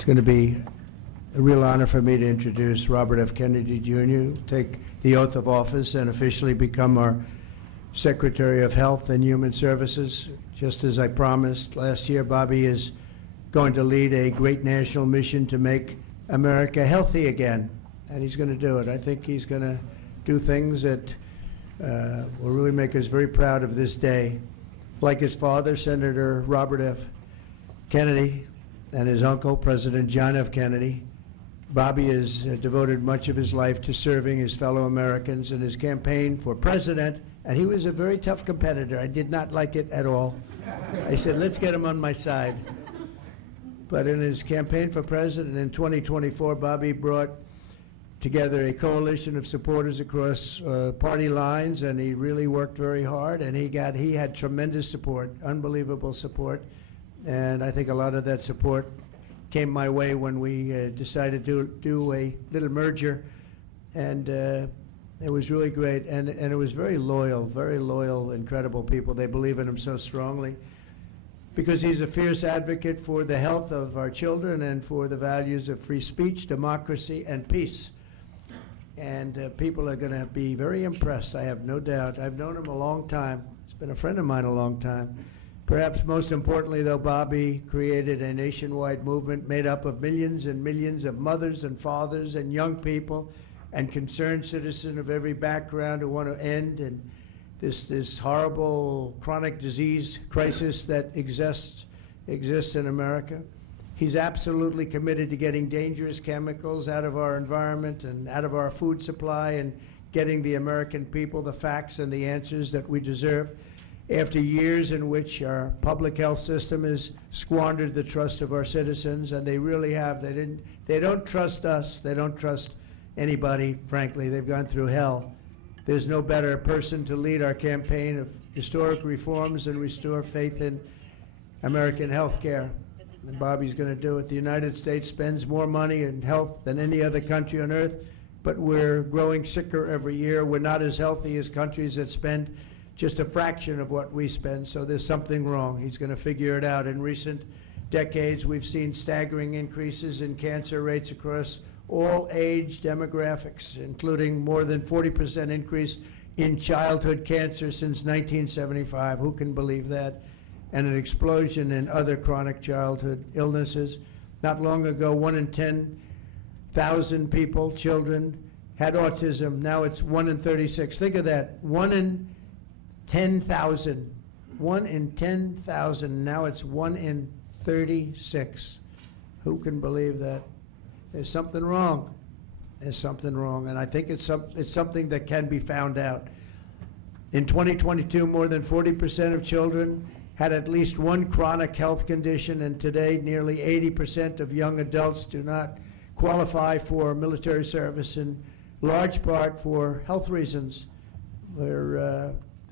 It's going to be a real honor for me to introduce Robert F. Kennedy, Jr., take the oath of office and officially become our Secretary of Health and Human Services. Just as I promised last year, Bobby is going to lead a great national mission to make America healthy again, and he's going to do it. I think he's going to do things that will really make us very proud of this day. Like his father, Senator Robert F. Kennedy, and his uncle, President John F. Kennedy, Bobby has devoted much of his life to serving his fellow Americans in his campaign for president, and he was a very tough competitor. I did not like it at all. I said, let's get him on my side. But in his campaign for president in 2024, Bobby brought together a coalition of supporters across party lines, and he really worked very hard, and he had tremendous support, unbelievable support, and I think a lot of that support came my way when we decided to do a little merger, and it was really great, and it was very loyal, incredible people. They believe in him so strongly because he's a fierce advocate for the health of our children and for the values of free speech, democracy, and peace. And people are going to be very impressed, I have no doubt. I've known him a long time. He's been a friend of mine a long time. Perhaps most importantly, though, Bobby created a nationwide movement made up of millions and millions of mothers and fathers and young people and concerned citizens of every background who want to end and this horrible chronic disease crisis that exists in America. He's absolutely committed to getting dangerous chemicals out of our environment and out of our food supply and getting the American people the facts and the answers that we deserve. After years in which our public health system has squandered the trust of our citizens, and they really have. They don't trust us. They don't trust anybody, frankly. They've gone through hell. There's no better person to lead our campaign of historic reforms and restore faith in American health care. And Bobby's going to do it. The United States spends more money in health than any other country on earth, but we're growing sicker every year. We're not as healthy as countries that spend just a fraction of what we spend, so there's something wrong. He's going to figure it out. In recent decades, we've seen staggering increases in cancer rates across all age demographics, including more than 40% increase in childhood cancer since 1975. Who can believe that? And an explosion in other chronic childhood illnesses. Not long ago, 1 in 10,000 people, children, had autism. Now it's 1 in 36. Think of that. 1 in 10,000. 1 in 10,000. Now it's 1 in 36. Who can believe that? There's something wrong. There's something wrong. And I think it's something that can be found out. In 2022, more than 40% of children had at least one chronic health condition, and today nearly 80% of young adults do not qualify for military service, in large part for health reasons.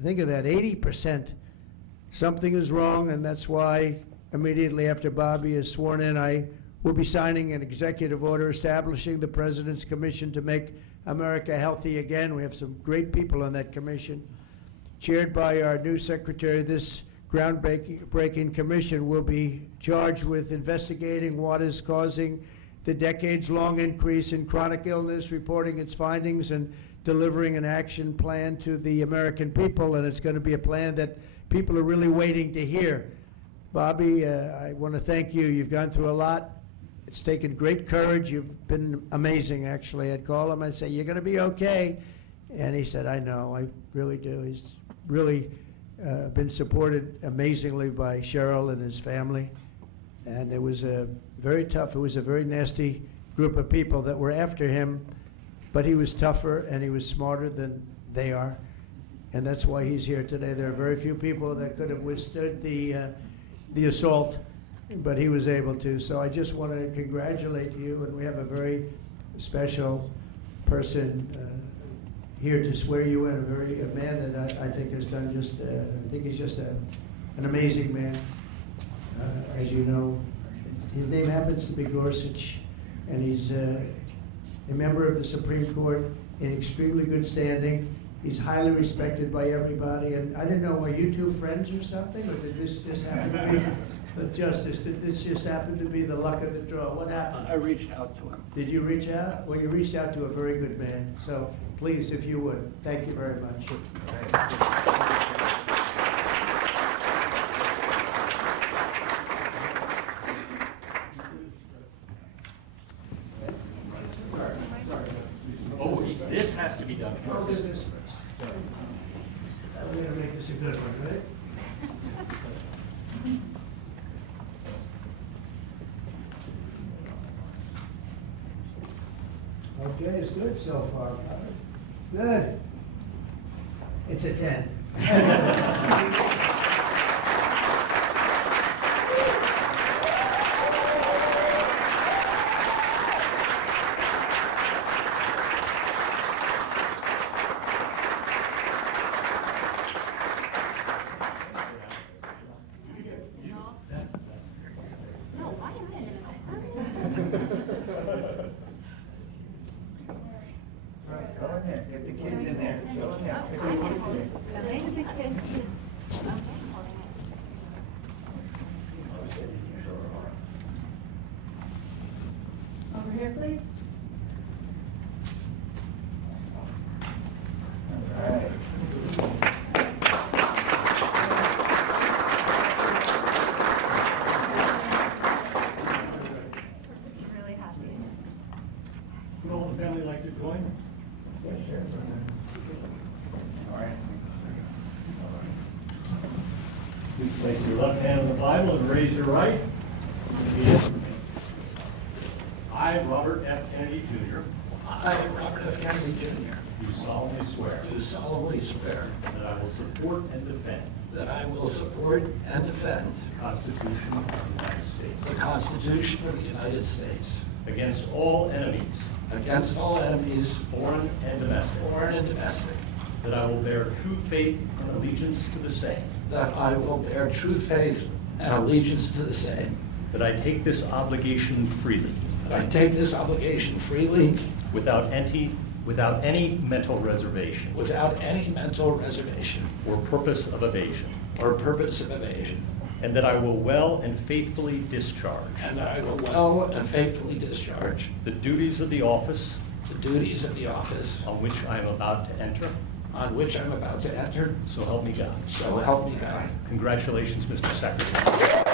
Think of that, 80%. Something is wrong, and that's why immediately after Bobby is sworn in, I will be signing an executive order establishing the President's Commission to make America healthy again. We have some great people on that commission. Chaired by our new secretary, this groundbreaking commission will be charged with investigating what is causing the decades-long increase in chronic illness, reporting its findings, and delivering an action plan to the American people, and it's going to be a plan that people are really waiting to hear. Bobby, I want to thank you. You've gone through a lot. It's taken great courage. You've been amazing, actually. I'd call him and say, you're going to be okay. And he said, I know, I really do. He's really been supported amazingly by Cheryl and his family. And it was very tough. It was a very nasty group of people that were after him, but he was tougher and he was smarter than they are. And that's why he's here today. There are very few people that could have withstood the assault, but he was able to. So I just want to congratulate you, and we have a very special person here to swear you in, a man that I think has done I think he's just an amazing man. As you know, his name happens to be Gorsuch, and he's a member of the Supreme Court in extremely good standing. He's highly respected by everybody, and I didn't know, were you two friends or something, or did this just happen to be? But Justice, did this just happen to be the luck of the draw? What happened? I reached out to him. Did you reach out? Well, you reached out to a very good man, so please, if you would, thank you very much. Oh, this has to be done We'll do first. this first. We're gonna make this a good one, right? Okay, it's good so far, Robert. Good. It's a 10. Right, go in there, get the kids in there. Go in there. Pick the kids in. Over here, please. All right. Really happy. Would all the family like to join? Yes, sir. All right. Please place your left hand on the Bible and raise your right. Repeat after me. I, Robert F. Kennedy Jr., I, Robert F. Kennedy Jr., do solemnly swear do solemnly swear that I will support and defend that I will support and defend the Constitution of the United States the Constitution of the United States against all enemies, against all enemies, foreign and domestic, foreign and domestic, that I will bear true faith and allegiance to the same, that I will bear true faith and allegiance to the same, that I take this obligation freely, that I take this obligation freely without any mental reservation without any mental reservation or purpose of evasion, or purpose of evasion, and that I will well and faithfully discharge and that I will well and faithfully discharge the duties of the office the duties of the office on which I am about to enter. on which I'm about to enter. So help me God. So help me God. Congratulations, Mr. Secretary.